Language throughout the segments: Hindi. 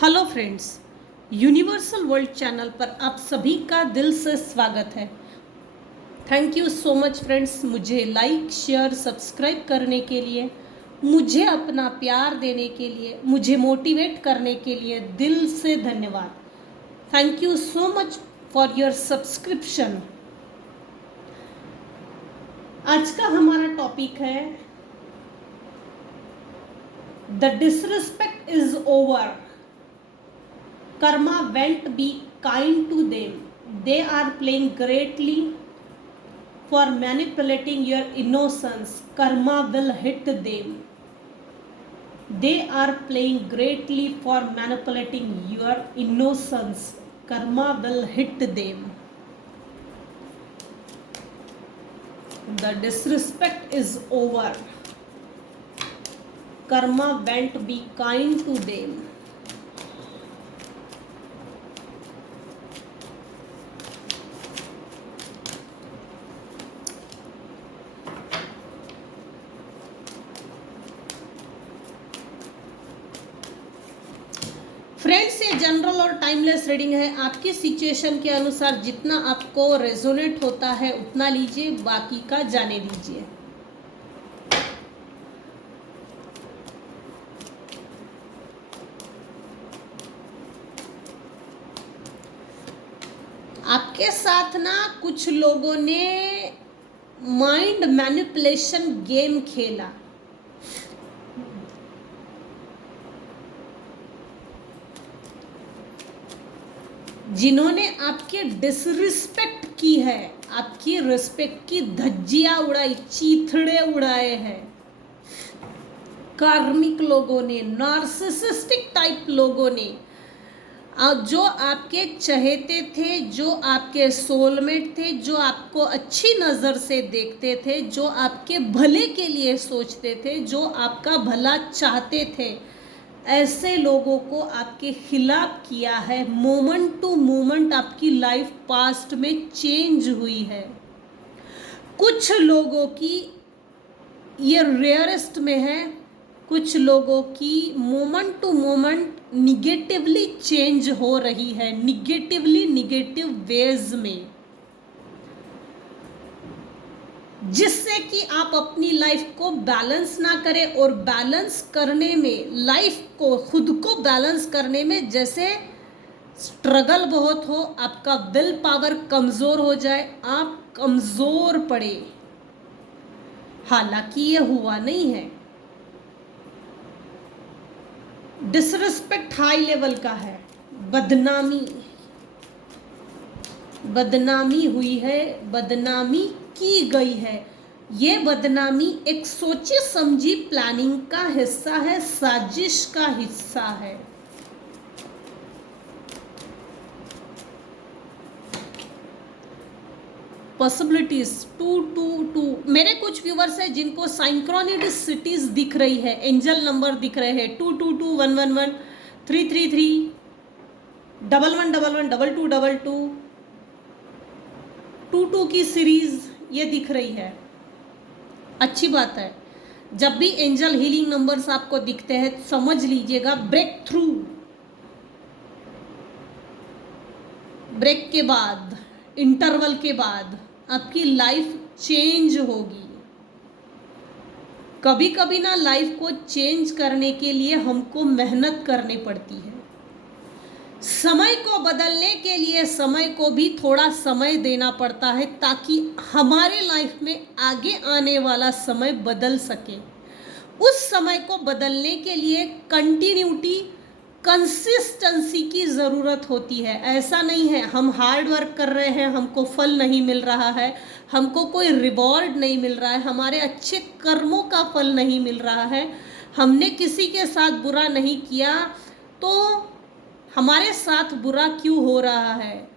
Hello friends, universal world channel पर आप सभी का दिल से स्वागत है। Thank you so much friends, मुझे लाइक शेयर सब्सक्राइब करने के लिए, मुझे अपना प्यार देने के लिए, मुझे मोटिवेट करने के लिए दिल से धन्यवाद। Thank you so much for your subscription. आज का हमारा टॉपिक है the disrespect is over, karma won't be kind to them. They are playing greatly for manipulating your innocence. Karma will hit them. They are playing greatly for manipulating your innocence. Karma will hit them. The disrespect is over. Karma won't be kind to them. Friends, ये जनरल और टाइमलेस रीडिंग है। आपकी सिचुएशन के अनुसार जितना आपको रेजोनेट होता है उतना लीजिए, बाकी का जाने दीजिए। आपके साथ ना कुछ लोगों ने माइंड मैनिपुलेशन गेम खेला। जिन्होंने आपके डिसरिस्पेक्ट की है, आपकी रिस्पेक्ट की धज्जियां उड़ाई, चीथड़े उड़ाए हैं। कार्मिक लोगों ने, नार्सिसिस्टिक टाइप लोगों ने, जो आपके चहेते थे, जो आपके सोलमेट थे, जो आपको अच्छी नज़र से देखते थे, जो आपके भले के लिए सोचते थे, जो आपका भला चाहते थे, ऐसे लोगों को आपके खिलाफ किया है। मोमेंट टू मोमेंट आपकी लाइफ पास्ट में चेंज हुई है। कुछ लोगों की ये रेयरेस्ट में है, कुछ लोगों की moment to moment negatively change हो रही है, निगेटिव वेज में, जिससे कि आप अपनी लाइफ को बैलेंस ना करें। और बैलेंस करने में, लाइफ को, खुद को बैलेंस करने में जैसे स्ट्रगल बहुत हो, आपका विल पावर कमज़ोर हो जाए, आप कमज़ोर पड़े। हालांकि ये हुआ नहीं है। डिसरिस्पेक्ट हाई लेवल का है, बदनामी हुई है, बदनामी की गई है। ये बदनामी एक सोची समझी प्लानिंग का हिस्सा है, साजिश का हिस्सा है। पॉसिबिलिटीज 222। मेरे कुछ व्यूवर्स हैं जिनको साइंक्रोनिसिटीज दिख रही है, एंजल नंबर दिख रहे हैं 222 111 333 1111 2222 22 की सीरीज ये दिख रही है। अच्छी बात है। जब भी एंजल हीलिंग नंबर्स आपको दिखते हैं समझ लीजिएगा ब्रेक थ्रू, ब्रेक के बाद, इंटरवल के बाद आपकी लाइफ चेंज होगी। कभी कभी ना लाइफ को चेंज करने के लिए हमको मेहनत करनी पड़ती है। समय को बदलने के लिए समय को भी थोड़ा समय देना पड़ता है, ताकि हमारे लाइफ में आगे आने वाला समय बदल सके। उस समय को बदलने के लिए कंटिन्यूटी, कंसिस्टेंसी की ज़रूरत होती है। ऐसा नहीं है हम हार्ड वर्क कर रहे हैं, हमको फल नहीं मिल रहा है, हमको कोई रिवॉर्ड नहीं मिल रहा है, हमारे अच्छे कर्मों का फल नहीं मिल रहा है, हमने किसी के साथ बुरा नहीं किया तो हमारे साथ बुरा क्यों हो रहा है?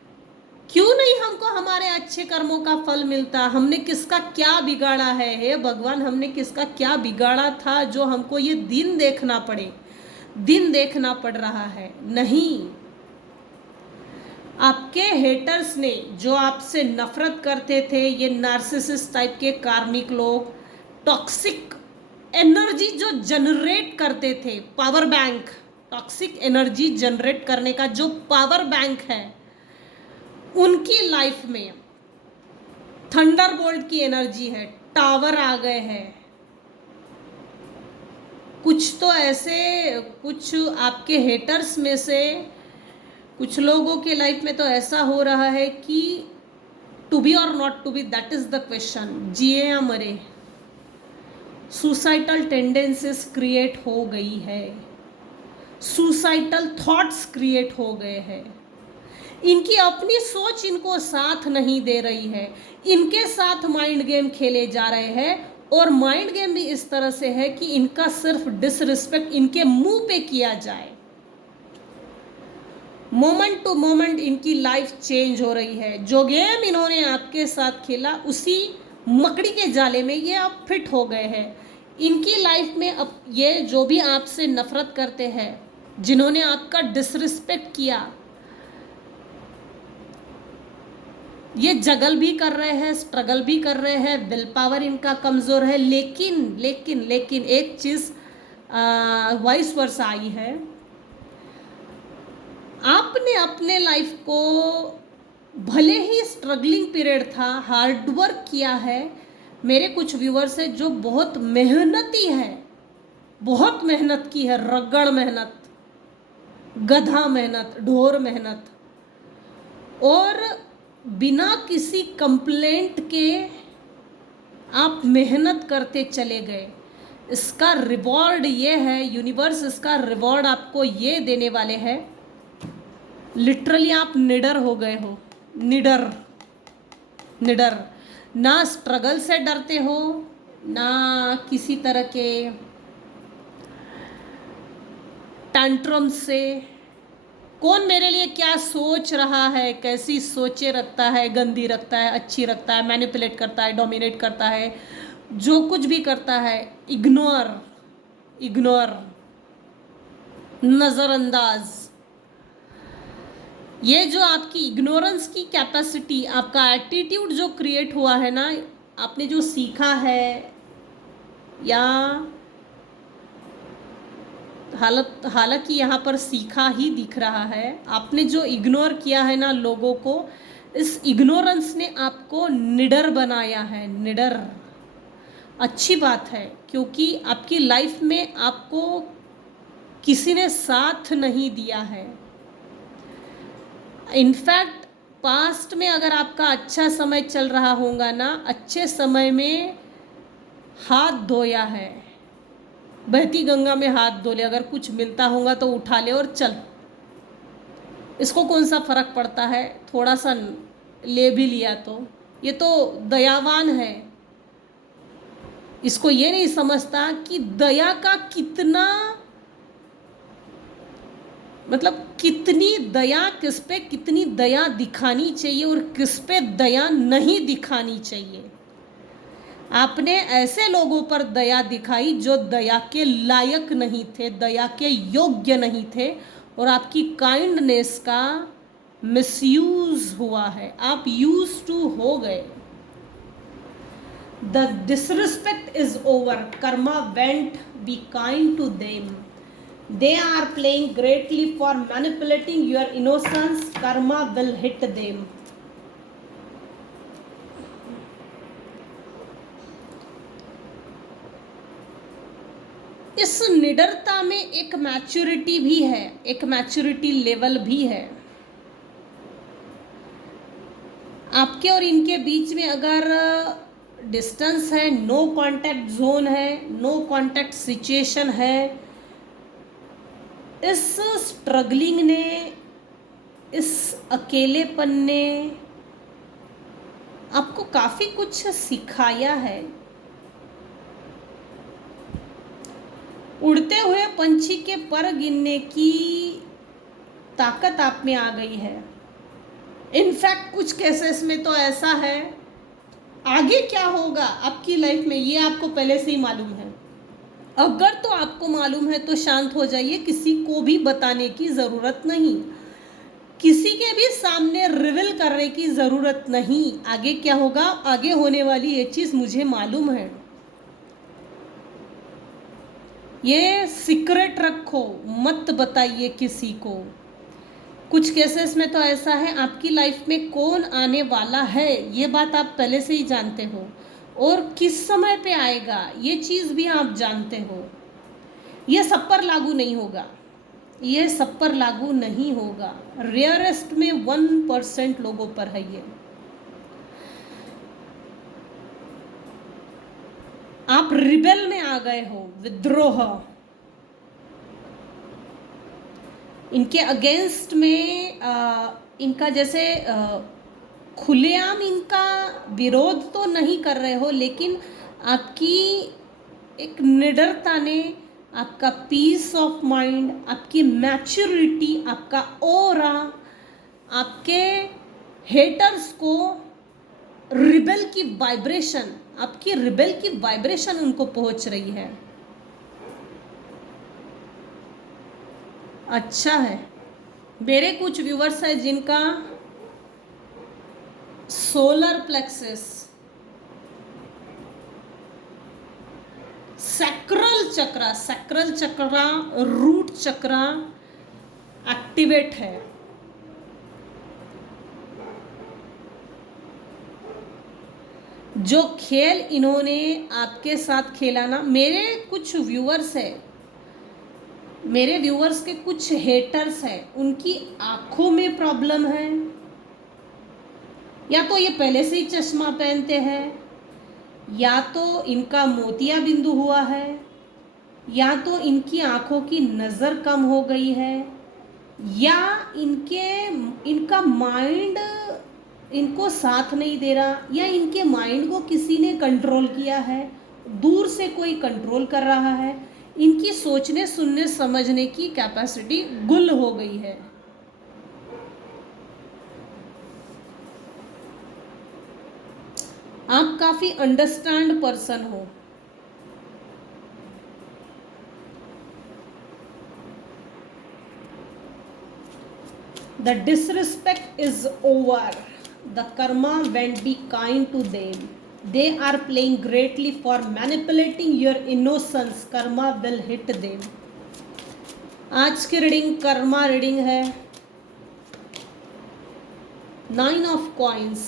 क्यों नहीं हमको हमारे अच्छे कर्मों का फल मिलता? हमने किसका क्या बिगाड़ा है? हे भगवान, हमने किसका क्या बिगाड़ा था जो हमको ये दिन देखना पड़ रहा है? नहीं, आपके हेटर्स ने, जो आपसे नफरत करते थे, ये नार्सिसिस्ट टाइप के कार्मिक लोग, टॉक्सिक एनर्जी जो जनरेट करते थे, power bank toxic energy generate करने का जो पावर बैंक है, उनकी लाइफ में थंडरबोल्ट की एनर्जी है, टावर आ गए हैं। कुछ तो ऐसे, कुछ आपके हेटर्स में से कुछ लोगों के लाइफ में तो ऐसा हो रहा है कि टू बी और not to be, that is the question, जिए या मरे। सुसाइडल टेंडेंसीज क्रिएट हो गई है, सुसाइडल थॉट्स क्रिएट हो गए हैं। इनकी अपनी सोच इनको साथ नहीं दे रही है, इनके साथ माइंड गेम खेले जा रहे हैं। और माइंड गेम भी इस तरह से है कि इनका सिर्फ डिसरिस्पेक्ट इनके मुंह पे किया जाए। मोमेंट टू मोमेंट इनकी लाइफ चेंज हो रही है। जो गेम इन्होंने आपके साथ खेला, उसी मकड़ी के जाले में ये अब फिट हो गए हैं। इनकी लाइफ में अब ये जो भी आपसे नफरत करते हैं, जिन्होंने आपका डिसरिस्पेक्ट किया, ये जगल भी कर रहे हैं, स्ट्रगल भी कर रहे हैं, विल पावर इनका कमज़ोर है। लेकिन लेकिन लेकिन एक चीज़ वाइस वर्सा आई है, आपने अपने लाइफ को, भले ही स्ट्रगलिंग पीरियड था, हार्डवर्क किया है। मेरे कुछ व्यूअर्स हैं जो बहुत मेहनती है, बहुत मेहनत की है, रगड़ मेहनत, गधा मेहनत, ढोर मेहनत, और बिना किसी कंप्लेंट के आप मेहनत करते चले गए। इसका रिवॉर्ड ये है, यूनिवर्स इसका रिवॉर्ड आपको ये देने वाले हैं, लिटरली आप निडर हो गए हो। निडर निडर, ना स्ट्रगल से डरते हो, ना किसी तरह के टैंट्रम से। कौन मेरे लिए क्या सोच रहा है, कैसी सोचे रखता है, गंदी रखता है, अच्छी रखता है, मैनिपुलेट करता है, डोमिनेट करता है, जो कुछ भी करता है, इग्नोर इग्नोर, नज़रअंदाज। ये जो आपकी इग्नोरेंस की कैपेसिटी, आपका एटीट्यूड जो क्रिएट हुआ है ना, आपने जो सीखा है, या हालांकि यहाँ पर सीखा ही दिख रहा है, आपने जो इग्नोर किया है ना लोगों को, इस इग्नोरेंस ने आपको निडर बनाया है। निडर अच्छी बात है, क्योंकि आपकी लाइफ में आपको किसी ने साथ नहीं दिया है। इनफैक्ट पास्ट में अगर आपका अच्छा समय चल रहा होगा ना, अच्छे समय में हाथ धोया है, बहती गंगा में हाथ धो ले, अगर कुछ मिलता होगा तो उठा ले और चल। इसको कौन सा फर्क पड़ता है, थोड़ा सा ले भी लिया तो। ये तो दयावान है, इसको ये नहीं समझता कि दया का कितना, मतलब कितनी दया, किस पे कितनी दया दिखानी चाहिए और किस पे दया नहीं दिखानी चाहिए। आपने ऐसे लोगों पर दया दिखाई जो दया के लायक नहीं थे, दया के योग्य नहीं थे, और आपकी काइंडनेस का मिसयूज हुआ है, आप यूज टू हो गए। The disrespect is over, karma went, be kind to them. They are playing greatly for manipulating your innocence, karma will hit them. इस निडरता में एक मैच्योरिटी भी है, एक मैच्योरिटी लेवल भी है। आपके और इनके बीच में अगर डिस्टेंस है, नो कांटेक्ट जोन है, नो कांटेक्ट सिचुएशन है, इस स्ट्रगलिंग ने, इस अकेलेपन ने आपको काफ़ी कुछ सिखाया है। उड़ते हुए पंछी के पर गिनने की ताकत आप में आ गई है। इनफैक्ट कुछ केसेस में तो ऐसा है, आगे क्या होगा आपकी लाइफ में ये आपको पहले से ही मालूम है। अगर तो आपको मालूम है तो शांत हो जाइए, किसी को भी बताने की ज़रूरत नहीं, किसी के भी सामने रिवील करने की ज़रूरत नहीं। आगे क्या होगा, आगे होने वाली ये चीज़ मुझे मालूम है। ये सीक्रेट रखो, मत बताइए किसी को। कुछ केसेस में तो ऐसा है आपकी लाइफ में कौन आने वाला है ये बात आप पहले से ही जानते हो, और किस समय पे आएगा ये चीज़ भी आप जानते हो। ये सब पर लागू नहीं होगा, ये सब पर लागू नहीं होगा, रेयरेस्ट में 1% लोगों पर है ये। आप रिबेल में आ गए हो, विद्रोह, इनके अगेंस्ट में इनका जैसे खुलेआम इनका विरोध तो नहीं कर रहे हो, लेकिन आपकी एक निडरता ने, आपका पीस ऑफ माइंड, आपकी मैच्योरिटी, आपका ऑरा, आपके हेटर्स को रिबेल की वाइब्रेशन, आपकी रिबेल की वाइब्रेशन उनको पहुंच रही है। अच्छा है, मेरे कुछ व्यूवर्स हैं जिनका सोलर प्लेक्सस, सैक्रल चक्रा, रूट चक्रा एक्टिवेट है। जो खेल इन्होंने आपके साथ खेला ना, मेरे कुछ व्यूवर्स है, मेरे व्यूवर्स के कुछ हेटर्स हैं, उनकी आंखों में प्रॉब्लम है, या तो ये पहले से ही चश्मा पहनते हैं, या तो इनका मोतिया बिंदु हुआ है, या तो इनकी आंखों की नज़र कम हो गई है, या इनका माइंड इनको साथ नहीं दे रहा, या इनके माइंड को किसी ने कंट्रोल किया है, दूर से कोई कंट्रोल कर रहा है, इनकी सोचने सुनने समझने की कैपेसिटी गुल हो गई है। आप काफी अंडरस्टैंड पर्सन हो। The disrespect is over. The karma won't be kind to them. They are playing greatly for manipulating your innocence. Karma will hit them. आज की रीडिंग कर्मा रीडिंग है। 9 of coins।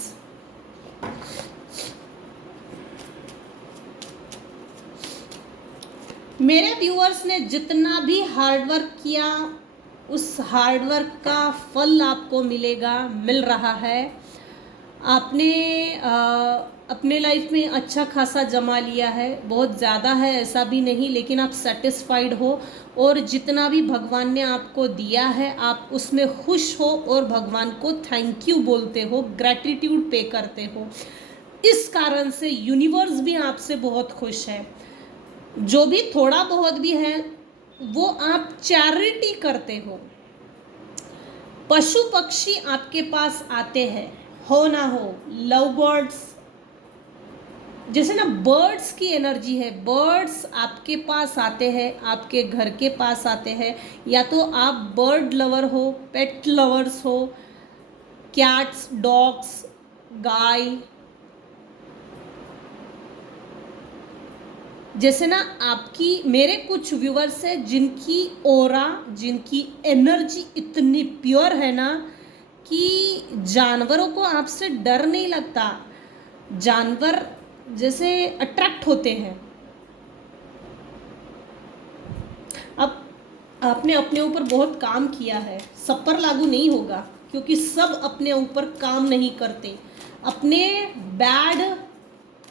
मेरे व्यूअर्स ने जितना भी हार्डवर्क किया उस हार्डवर्क का फल आपको मिलेगा, मिल रहा है। आपने अपने लाइफ में अच्छा खासा जमा लिया है, बहुत ज़्यादा है ऐसा भी नहीं, लेकिन आप सेटिस्फाइड हो, और जितना भी भगवान ने आपको दिया है आप उसमें खुश हो और भगवान को थैंक यू बोलते हो, ग्रैटिट्यूड पे करते हो। इस कारण से यूनिवर्स भी आपसे बहुत खुश है। जो भी थोड़ा बहुत भी है वो आप चैरिटी करते हो। पशु पक्षी आपके पास आते हैं, हो ना हो, लव बर्ड्स, जैसे ना बर्ड्स की एनर्जी है, बर्ड्स आपके पास आते हैं, आपके घर के पास आते हैं, या तो आप बर्ड लवर हो, पेट लवर्स हो, कैट्स, डॉग्स, गाय, जैसे ना आपकी, मेरे कुछ व्यूवर्स हैं जिनकी ऑरा, जिनकी एनर्जी इतनी प्योर है ना कि जानवरों को आपसे डर नहीं लगता, जानवर जैसे अट्रैक्ट होते हैं। अब आपने अपने ऊपर बहुत काम किया है, सब पर लागू नहीं होगा क्योंकि सब अपने ऊपर काम नहीं करते, अपने बैड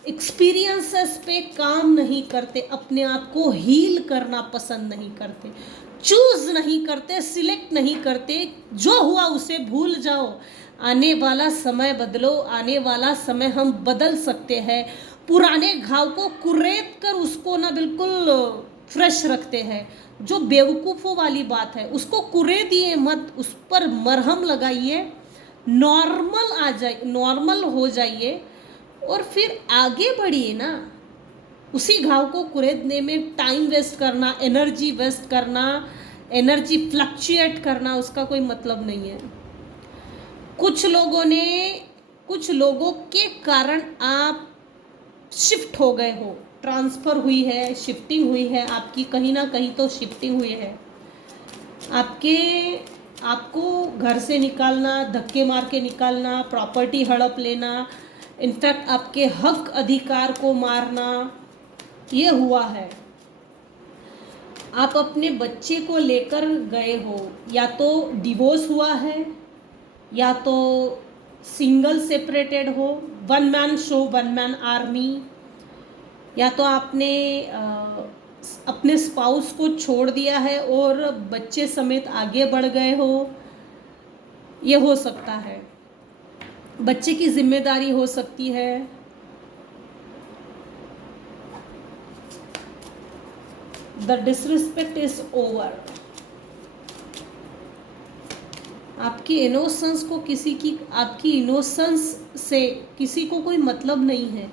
एक्सपीरियंसेस पे काम नहीं करते, अपने आप को हील करना पसंद नहीं करते, चूज नहीं करते, सिलेक्ट नहीं करते, जो हुआ उसे भूल जाओ, आने वाला समय बदलो, आने वाला समय हम बदल सकते हैं। पुराने घाव को कुरेद कर उसको ना बिल्कुल फ्रेश रखते हैं, जो बेवकूफ़ों वाली बात है उसको कुरेदिए मत, उस पर मरहम लगाइए, नॉर्मल आ जाए, नॉर्मल हो जाइए और फिर आगे बढ़िए ना। उसी घाव को कुरेदने में टाइम वेस्ट करना, एनर्जी वेस्ट करना, एनर्जी फ्लक्चुएट करना, उसका कोई मतलब नहीं है। कुछ लोगों के कारण आप शिफ्ट हो गए हो, ट्रांसफ़र हुई है, शिफ्टिंग हुई है, आपकी कहीं ना कहीं तो शिफ्टिंग हुई है। आपको घर से निकालना, धक्के मार के निकालना, प्रॉपर्टी हड़प लेना, इनफैक्ट आपके हक अधिकार को मारना, ये हुआ है। आप अपने बच्चे को लेकर गए हो, या तो डिवोर्स हुआ है या तो सिंगल सेपरेटेड हो, one man show one man army, या तो आपने अपने स्पाउस को छोड़ दिया है और बच्चे समेत आगे बढ़ गए हो, ये हो सकता है। बच्चे की जिम्मेदारी हो सकती है। The disrespect is over. आपकी इनोसेंस को आपकी इनोसेंस से किसी को कोई मतलब नहीं है।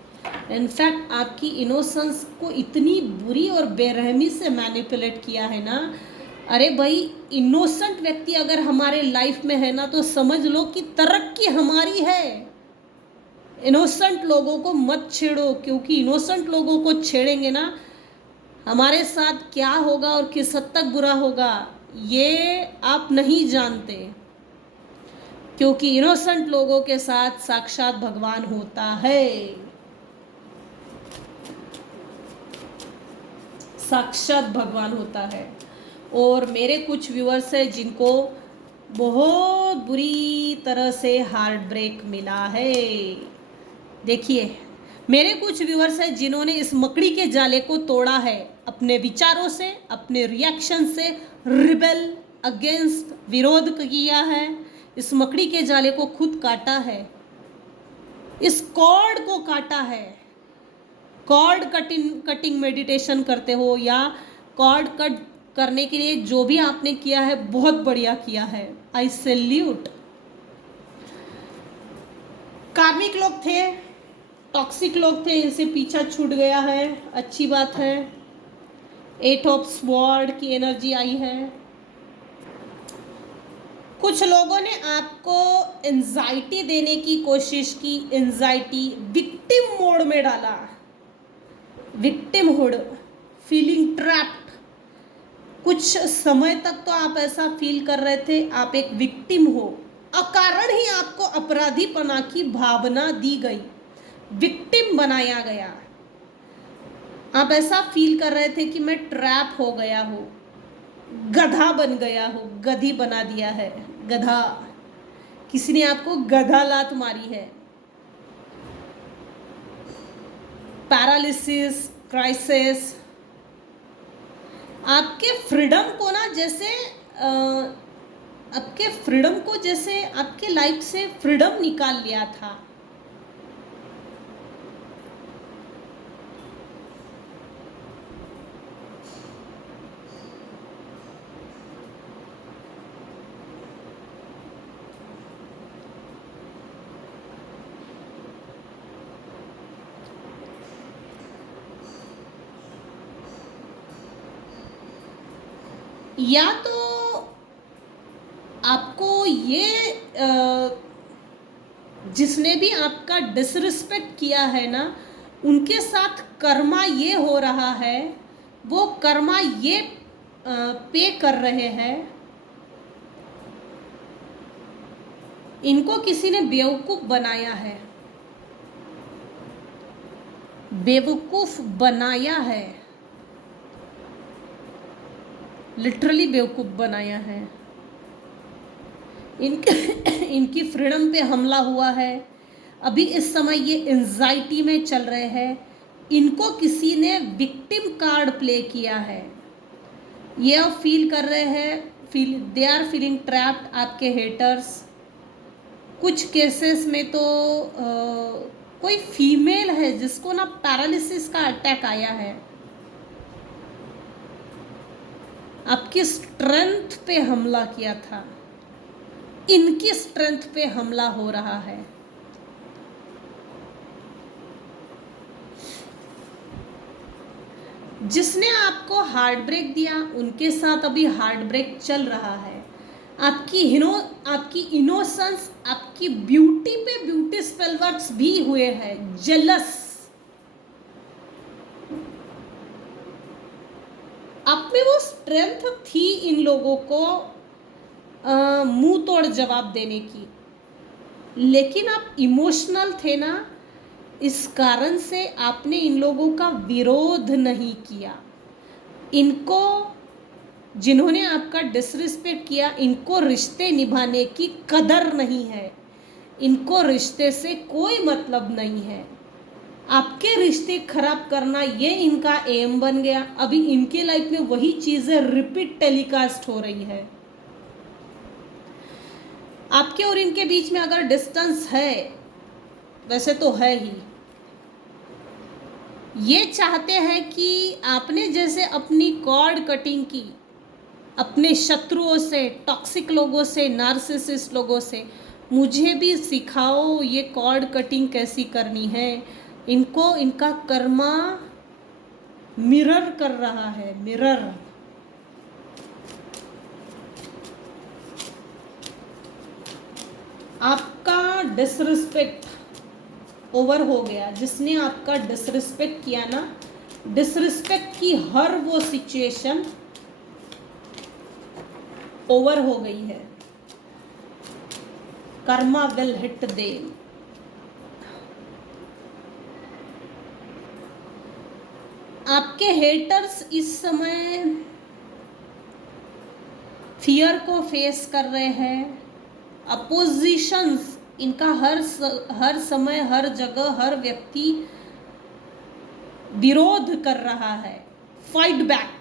इनफैक्ट आपकी इनोसेंस को इतनी बुरी और बेरहमी से मैनिपुलेट किया है ना। अरे भाई, इनोसेंट व्यक्ति अगर हमारे लाइफ में है ना, तो समझ लो कि तरक्की हमारी है। इनोसेंट लोगों को मत छेड़ो, क्योंकि इनोसेंट लोगों को छेड़ेंगे ना, हमारे साथ क्या होगा और किस हद तक बुरा होगा ये आप नहीं जानते। क्योंकि इनोसेंट लोगों के साथ साक्षात भगवान होता है, साक्षात भगवान होता है। और मेरे कुछ व्यूअर्स हैं जिनको बहुत बुरी तरह से हार्ट ब्रेक मिला है। देखिए, मेरे कुछ व्यूअर्स हैं जिन्होंने इस मकड़ी के जाले को तोड़ा है, अपने विचारों से, अपने रिएक्शन से, रिबेल अगेंस्ट विरोध किया है, इस मकड़ी के जाले को खुद काटा है, इस कॉर्ड को काटा है। कॉर्ड कटिंग मेडिटेशन करते हो या कॉर्ड कट करने के लिए जो भी आपने किया है, बहुत बढ़िया किया है, आई सैल्यूट। कार्मिक लोग थे, टॉक्सिक लोग थे, इनसे पीछा छूट गया है, अच्छी बात है। 8 ऑफ स्वॉर्ड की एनर्जी आई है। कुछ लोगों ने आपको एंजाइटी देने की कोशिश की, एंजाइटी, विक्टिम मोड में डाला, विक्टिमहुड, फीलिंग ट्रैप्ड। कुछ समय तक तो आप ऐसा फील कर रहे थे आप एक विक्टिम हो, अकारण ही आपको अपराधीपना की भावना दी गई, विक्टिम बनाया गया। आप ऐसा फील कर रहे थे कि मैं ट्रैप हो गया हूँ, गधा बन गया हूँ, गधी बना दिया है, गधा। किसी ने आपको गधा लात मारी है। पैरालिसिस, क्राइसिस, आपके फ्रीडम को ना जैसे आपके फ्रीडम को जैसे आपके लाइफ से फ्रीडम निकाल लिया था। या तो आपको ये जिसने भी आपका डिसरिस्पेक्ट किया है ना, उनके साथ कर्मा ये हो रहा है, वो कर्मा ये पे कर रहे हैं। इनको किसी ने बेवकूफ़ बनाया है, बेवकूफ़ बनाया है, लिटरली बेवकूफ़ बनाया है। इनकी फ्रीडम पे हमला हुआ है। अभी इस समय ये एंजाइटी में चल रहे हैं। इनको किसी ने विक्टिम कार्ड प्ले किया है। ये अब फील कर रहे हैं, दे आर फीलिंग ट्रैप्ड, आपके हेटर्स। कुछ केसेस में तो कोई फीमेल है जिसको ना पैरालिसिस का अटैक आया है। आपकी स्ट्रेंथ पे हमला किया था, इनकी स्ट्रेंथ पे हमला हो रहा है। जिसने आपको हार्ट ब्रेक दिया, उनके साथ अभी हार्ट ब्रेक चल रहा है। आपकी इनोसेंस, आपकी ब्यूटी पे ब्यूटी स्पेल वर्क्स भी हुए हैं। जेलस, स्ट्रेंथ थी इन लोगों को मुंह तोड़ जवाब देने की, लेकिन आप इमोशनल थे ना, इस कारण से आपने इन लोगों का विरोध नहीं किया। इनको, जिन्होंने आपका डिसरिस्पेक्ट किया, इनको रिश्ते निभाने की कदर नहीं है, इनको रिश्ते से कोई मतलब नहीं है। आपके रिश्ते खराब करना ये इनका एम बन गया। अभी इनके लाइफ में वही चीजें रिपीट टेलीकास्ट हो रही है। आपके और इनके बीच में अगर डिस्टेंस है, वैसे तो है ही, ये चाहते हैं कि आपने जैसे अपनी कॉर्ड कटिंग की अपने शत्रुओं से, टॉक्सिक लोगों से, नार्सिसिस्ट लोगों से, मुझे भी सिखाओ ये कॉर्ड कटिंग कैसी करनी है। इनको इनका कर्मा मिरर कर रहा है, मिरर। आपका डिसरिस्पेक्ट ओवर हो गया। जिसने आपका डिसरिस्पेक्ट किया ना, डिसरिस्पेक्ट की हर वो सिचुएशन ओवर हो गई है। Karma will hit them. आपके हेटर्स इस समय फियर को फेस कर रहे हैं। अपोजिशंस इनका हर समय, हर जगह, हर व्यक्ति विरोध कर रहा है, फाइट बैक।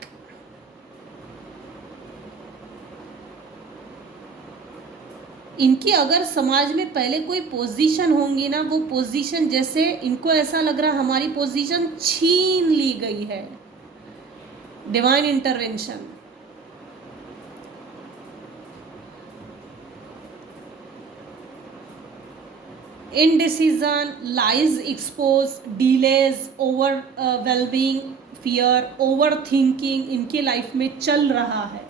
इनकी अगर समाज में पहले कोई पोजीशन होंगी ना, वो पोजीशन जैसे इनको ऐसा लग रहा है हमारी पोजीशन छीन ली गई है। Divine intervention. Indecision, lies expose, delays, overwhelming fear, over thinking इनकी लाइफ में चल रहा है।